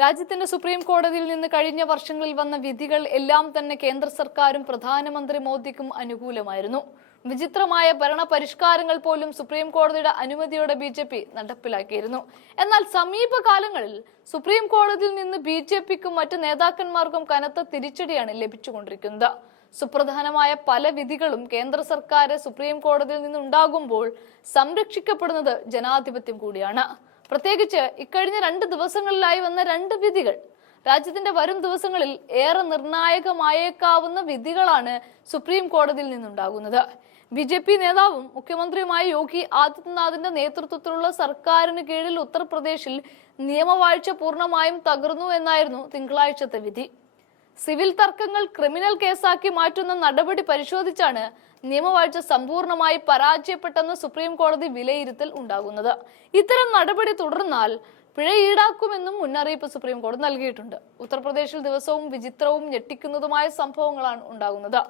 രാജ്യത്തിന്റെ സുപ്രീം കോടതിയിൽ നിന്ന് കഴിഞ്ഞ വർഷങ്ങളിൽ വന്ന വിധികൾ എല്ലാം തന്നെ കേന്ദ്ര സർക്കാരും പ്രധാനമന്ത്രി മോദിക്കും അനുകൂലമായിരുന്നു. വിചിത്രമായ ഭരണ പരിഷ്കാരങ്ങൾ പോലും സുപ്രീം കോടതിയുടെ അനുമതിയോടെ BJP നടപ്പിലാക്കിയിരുന്നു. എന്നാൽ സമീപകാലങ്ങളിൽ സുപ്രീം കോടതിയിൽ നിന്ന് BJPക്കും മറ്റ് നേതാക്കന്മാർക്കും കനത്ത തിരിച്ചടിയാണ് ലഭിച്ചുകൊണ്ടിരിക്കുന്നത്. സുപ്രധാനമായ പല വിധികളും കേന്ദ്ര സർക്കാർ സുപ്രീം കോടതിയിൽ നിന്നുണ്ടാകുമ്പോൾ സംരക്ഷിക്കപ്പെടുന്നത് ജനാധിപത്യം കൂടിയാണ്. പ്രത്യേകിച്ച് ഇക്കഴിഞ്ഞ 2 ദിവസങ്ങളിലായി വന്ന 2 വിധികൾ രാജ്യത്തിന്റെ വരും ദിവസങ്ങളിൽ ഏറെ നിർണായകമായേക്കാവുന്ന വിധികളാണ് സുപ്രീം കോടതിയിൽ നിന്നുണ്ടാകുന്നത്. BJP നേതാവും മുഖ്യമന്ത്രിയുമായ യോഗി ആദിത്യനാഥിന്റെ നേതൃത്വത്തിലുള്ള സർക്കാരിന് കീഴിൽ ഉത്തർപ്രദേശിൽ നിയമവാഴ്ച പൂർണ്ണമായും തകർന്നു എന്നായിരുന്നു തിങ്കളാഴ്ചത്തെ വിധി. സിവിൽ തർക്കങ്ങൾ ക്രിമിനൽ കേസാക്കി മാറ്റുന്ന നടപടി പരിശോധിച്ചാണ് നിയമവാഴ്ച സമ്പൂർണമായി പരാജയപ്പെട്ടെന്ന് സുപ്രീം കോടതി വിലയിരുത്തൽ ഉണ്ടാകുന്നത്. ഇത്തരം നടപടി തുടർന്നാൽ പിഴ ഈടാക്കുമെന്നും മുന്നറിയിപ്പ് സുപ്രീം കോടതി നൽകിയിട്ടുണ്ട്. ഉത്തർപ്രദേശിൽ ദിവസവും വിചിത്രവും ഞെട്ടിക്കുന്നതുമായ സംഭവങ്ങളാണ് ഉണ്ടാകുന്നത്.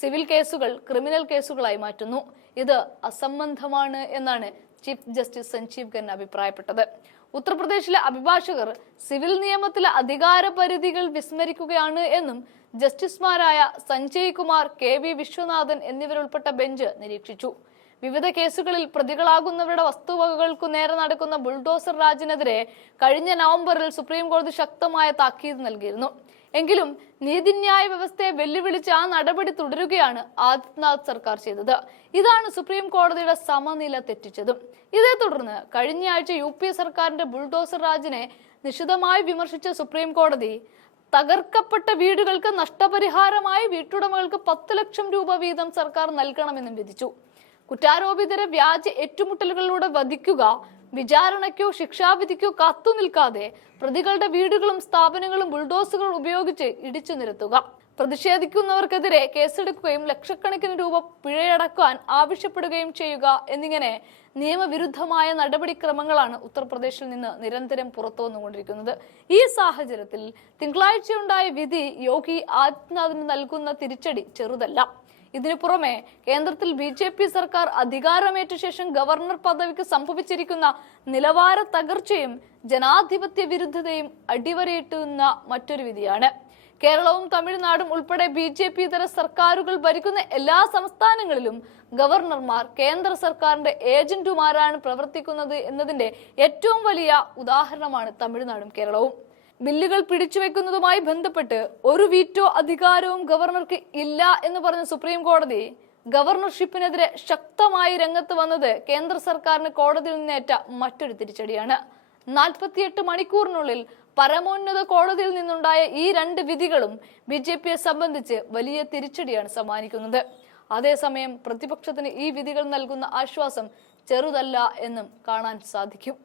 സിവിൽ കേസുകൾ ക്രിമിനൽ കേസുകളായി മാറ്റുന്നു. ഇത് അസംബന്ധമാണ് എന്നാണ് ചീഫ് ജസ്റ്റിസ് സഞ്ജീവ് ഖന്ന അഭിപ്രായപ്പെട്ടത്. ഉത്തർപ്രദേശിലെ അഭിഭാഷകർ സിവിൽ നിയമത്തിലെ അധികാര പരിധികൾ വിസ്മരിക്കുകയാണ് എന്നും ജസ്റ്റിസുമാരായ സഞ്ജയ് കുമാർ, KV വിശ്വനാഥൻ എന്നിവരുൾപ്പെട്ട ബെഞ്ച് നിരീക്ഷിച്ചു. വിവിധ കേസുകളിൽ പ്രതികളാകുന്നവരുടെ വസ്തുവകകൾക്കു നേരെ നടക്കുന്ന ബുൾഡോസർ രാജിനെതിരെ കഴിഞ്ഞ നവംബറിൽ സുപ്രീം കോടതി ശക്തമായ താക്കീത് നൽകിയിരുന്നു. എങ്കിലും നീതിന്യായ വ്യവസ്ഥയെ വെല്ലുവിളിച്ച് ആ നടപടി തുടരുകയാണ് ആദിത്യനാഥ് സർക്കാർ ചെയ്തത്. ഇതാണ് സുപ്രീം കോടതിയുടെ സമനില തെറ്റിച്ചതും. ഇതേ തുടർന്ന് കഴിഞ്ഞയാഴ്ച UP സർക്കാരിന്റെ ബുൾഡോസർ രാജിനെ നിശിതമായി വിമർശിച്ച സുപ്രീം കോടതി തകർക്കപ്പെട്ട വീടുകൾക്ക് നഷ്ടപരിഹാരമായി വീട്ടുടമകൾക്ക് 10 ലക്ഷം രൂപ വീതം സർക്കാർ നൽകണമെന്നും വിധിച്ചു. കുറ്റാരോപിതരെ വ്യാജ ഏറ്റുമുട്ടലുകളിലൂടെ വധിക്കുക, വിചാരണയ്ക്കോ ശിക്ഷാവിധിക്കോ കാത്തുനിൽക്കാതെ പ്രതികളുടെ വീടുകളും സ്ഥാപനങ്ങളും ബുൾഡോസുകൾ ഉപയോഗിച്ച് ഇടിച്ചു നിരത്തുക, പ്രതിഷേധിക്കുന്നവർക്കെതിരെ കേസെടുക്കുകയും ലക്ഷക്കണക്കിന് രൂപ പിഴയടക്കാൻ ആവശ്യപ്പെടുകയും ചെയ്യുക എന്നിങ്ങനെ നിയമവിരുദ്ധമായ നടപടിക്രമങ്ങളാണ് ഉത്തർപ്രദേശിൽ നിന്ന് നിരന്തരം പുറത്തു വന്നുകൊണ്ടിരിക്കുന്നത്. ഈ സാഹചര്യത്തിൽ തിങ്കളാഴ്ചയുണ്ടായ വിധി യോഗി ആദിത്യനാഥിന് നൽകുന്ന തിരിച്ചടി ചെറുതല്ല. ഇതിനു പുറമെ കേന്ദ്രത്തിൽ BJP സർക്കാർ അധികാരമേറ്റ ശേഷം ഗവർണർ പദവിക്ക് സംഭവിച്ചിരിക്കുന്ന നിലവാര തകർച്ചയും ജനാധിപത്യ വിരുദ്ധതയും അടിവരയിട്ടുന്ന മറ്റൊരു വിധിയാണ്. കേരളവും തമിഴ്നാടും ഉൾപ്പെടെ BJP ഇതര സർക്കാരുകൾ ഭരിക്കുന്ന എല്ലാ സംസ്ഥാനങ്ങളിലും ഗവർണർമാർ കേന്ദ്ര സർക്കാരിന്റെ ഏജന്റുമാരാണ് പ്രവർത്തിക്കുന്നത് എന്നതിന്റെ ഏറ്റവും വലിയ ഉദാഹരണമാണ് തമിഴ്നാടും കേരളവും. ബില്ലുകൾ പിടിച്ചുവെക്കുന്നതുമായി ബന്ധപ്പെട്ട് ഒരു വീറ്റോ അധികാരവും ഗവർണർക്ക് ഇല്ല എന്ന് പറഞ്ഞ സുപ്രീം കോടതി ഗവർണർഷിപ്പിനെതിരെ ശക്തമായി രംഗത്ത് വന്നത് കേന്ദ്ര സർക്കാരിന് കോടതിയിൽ നിന്നേറ്റ മറ്റൊരു തിരിച്ചടിയാണ്. 48 മണിക്കൂറിനുള്ളിൽ പരമോന്നത കോടതിയിൽ നിന്നുണ്ടായ ഈ 2 വിധികളും BJPയെ സംബന്ധിച്ച് വലിയ തിരിച്ചടിയാണ് സമ്മാനിക്കുന്നത്. അതേസമയം പ്രതിപക്ഷത്തിന് ഈ വിധികൾ നൽകുന്ന ആശ്വാസം ചെറുതല്ല എന്നും കാണാൻ സാധിക്കും.